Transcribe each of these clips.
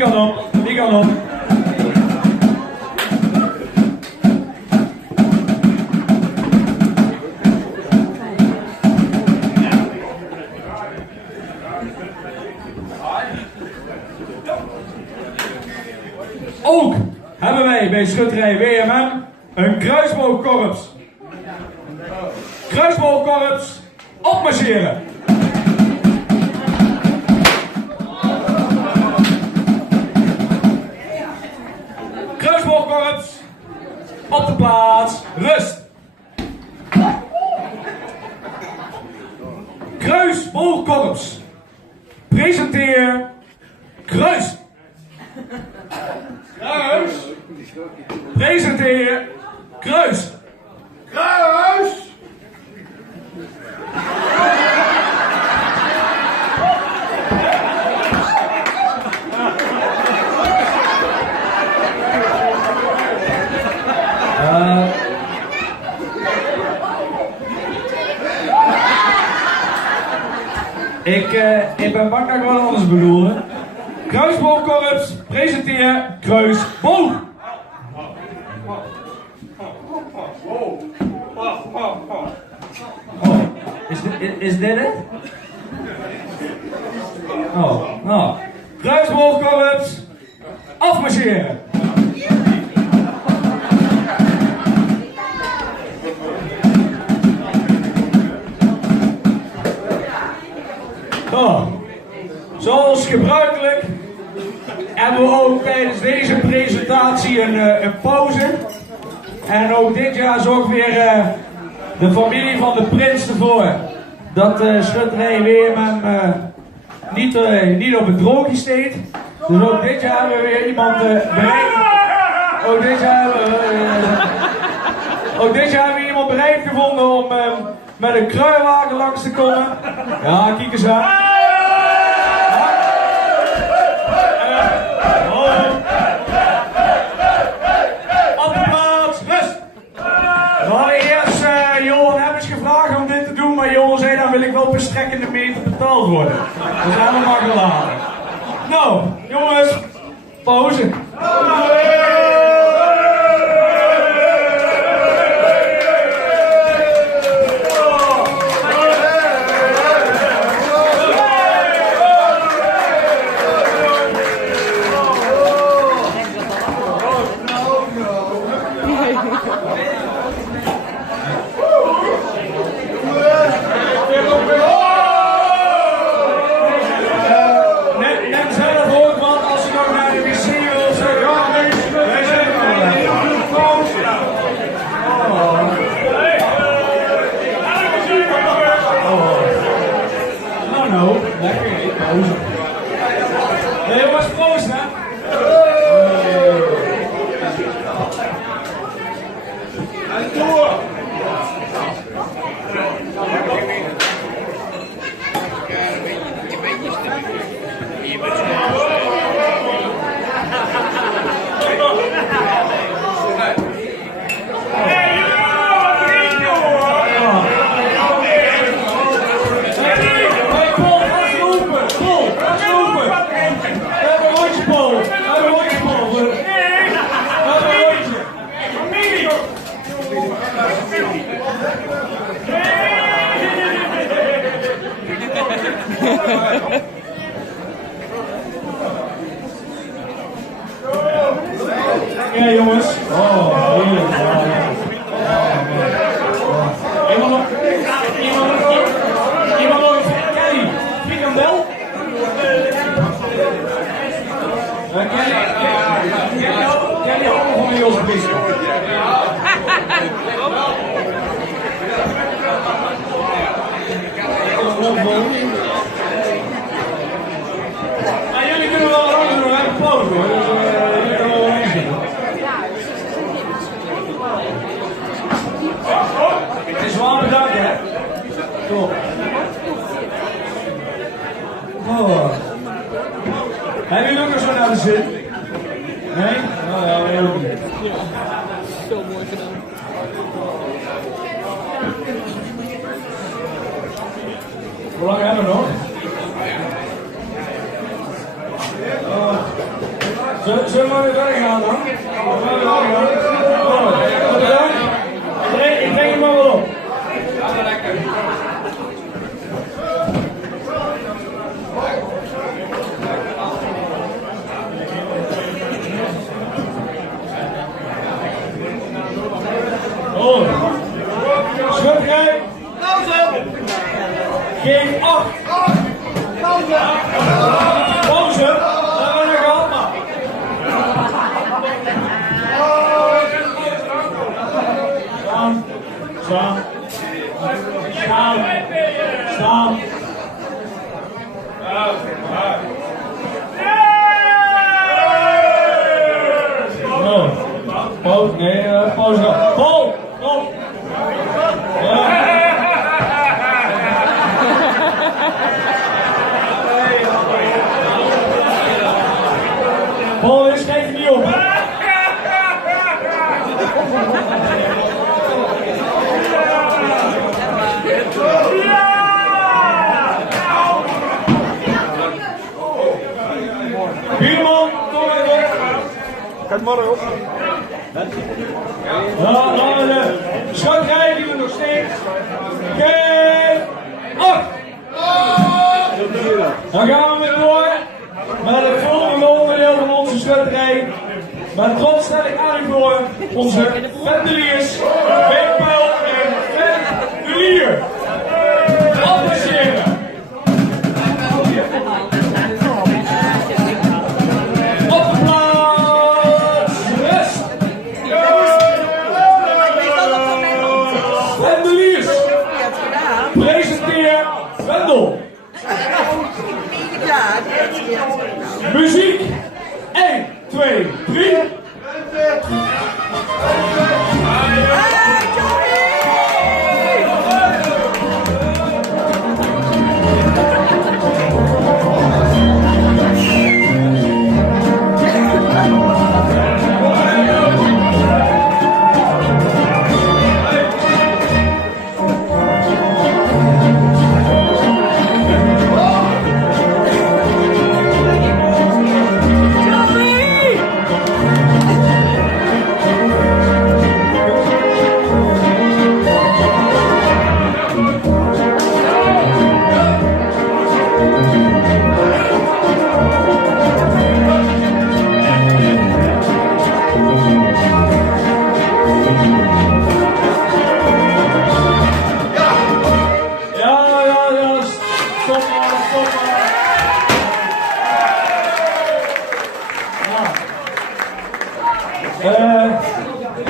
Die kan op, die kan op. Ook hebben wij bij Schutterij WMM een kruisboogkorps. Kruisboogkorps, opmarcheren! Kruisboogkorps, op de plaats, rust! Kruisboogkorps, presenteer kruis! Kruis! Presenteer kruis! Kruis! Ik ben bang dat ik wat anders bedoel. Kruisboogkorps, presenteer kruisboog! Oh, is dit het? Oh. Kruisboogkorps, afmarcheren! Oh. Zoals gebruikelijk hebben we ook tijdens deze presentatie een pauze. En ook dit jaar zorgt weer de familie van de prins ervoor dat Schutterij WMM niet op het droogje steekt. Dus ook dit jaar hebben we weer iemand bereid. Ook dit jaar hebben we iemand bereid gevonden om met een kruiwagen langs te komen. Ja, kijk eens aan. Op de plaats, rust! We hadden eerst Johan Hemmers gevraagd om dit te doen, maar Johan zei dan wil ik wel per strekkende meter betaald worden. Dus hebben we maar gelaten. Nou, jongens, pauze. Nee, jongens, proost, hè? En door! Ja, jongens. Oh, heerlijk. Iemand nog? Kelly, frikandel? Kelly, hou nog van die Jozef Bisschop. Jullie kunnen wel wat anders doen, we hebben pauze hoor. Jullie kunnen wel wat anders doen. Het is wel bedankt, hè? Top. Oh. Hebben jullie ook nog zo naar de zin? Nee? Oh ja, wij ook niet. Zo mooi gedaan. Hoe lang hebben we nog? Oh. Zullen we maar weer verder gaan dan? Ik breng hem maar wel op. Oh. Schutterij. Geef 8. Pauze. Daar ben ik al. Staan. Oh, nee, pauze. Paul! Op! Paul is geen niet op. Buurman, kom even. Kijk maar op. Ja, de schutterij die we nog steeds. Geef 8. Dan gaan we weer door met het volgende onderdeel van onze schutterij. Met trots stel ik aan u voor onze vendeliers, Weekpel en Vendelier. Applaudisseren. Op de plaats, rest. Vendeliers, presenteer Vendel. Muziek, 1, 2, 3.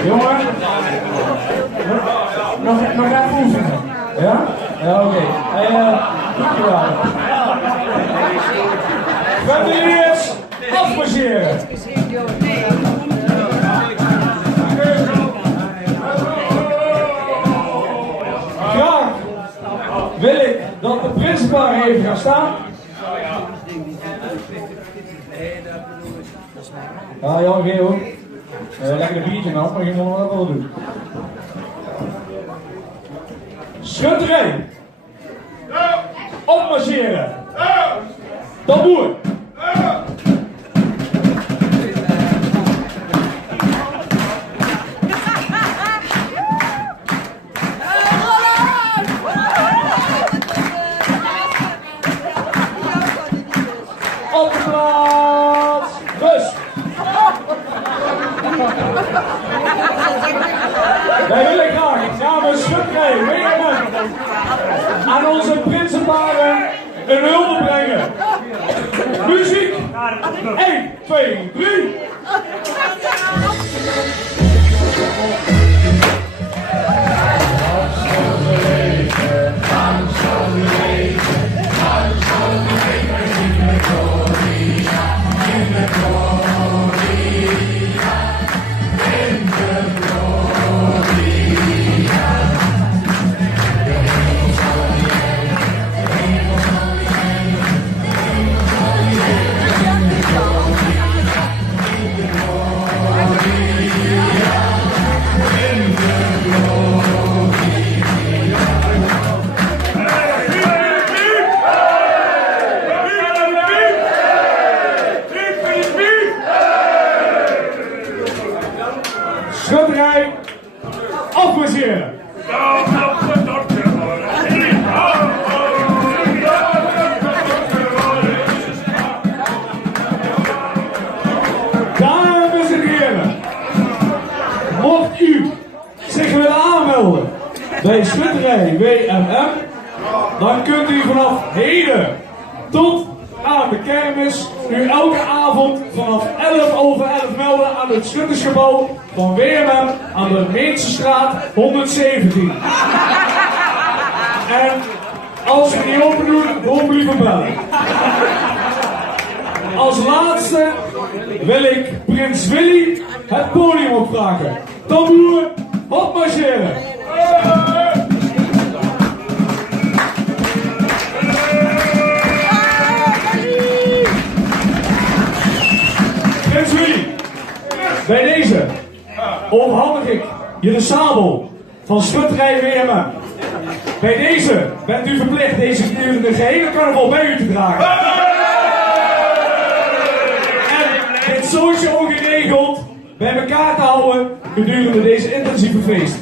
Jongen, nog even oefenen. Ja? Ja, oké. Dankjewel. Vendeliers, afmarcheren. Graag wil ik dat de principaal even gaan staan. Ja, Jan Geel. Lekker een biertje nou, maar je moet nog wel doen. Schutterij. Opmarcheren. Tamboer. Op de plaats. Rust. Wij willen graag namens Schutterij aan onze prinsenparen een hulde brengen. Muziek 1, 2, 3. schutterij, afmarcheren. Dames en heren, mocht u zich willen aanmelden bij schutterij WMM, dan kunt u vanaf heden tot aan de kermis u elke avond vanaf 11:11 melden aan het schuttersgebouw van WMM aan de Meensestraat 117. En als we niet open doen, gewoon liever bellen. Als laatste wil ik Prins Willy het podium opvragen. Tamboer, opmarcheren! Prins Willy, bij deze overhandig ik je de sabel van schutterij WMM. Bij deze bent u verplicht deze gedurende de gehele carnaval bij u te dragen. En dit sowieso geregeld bij elkaar te houden gedurende deze intensieve feest.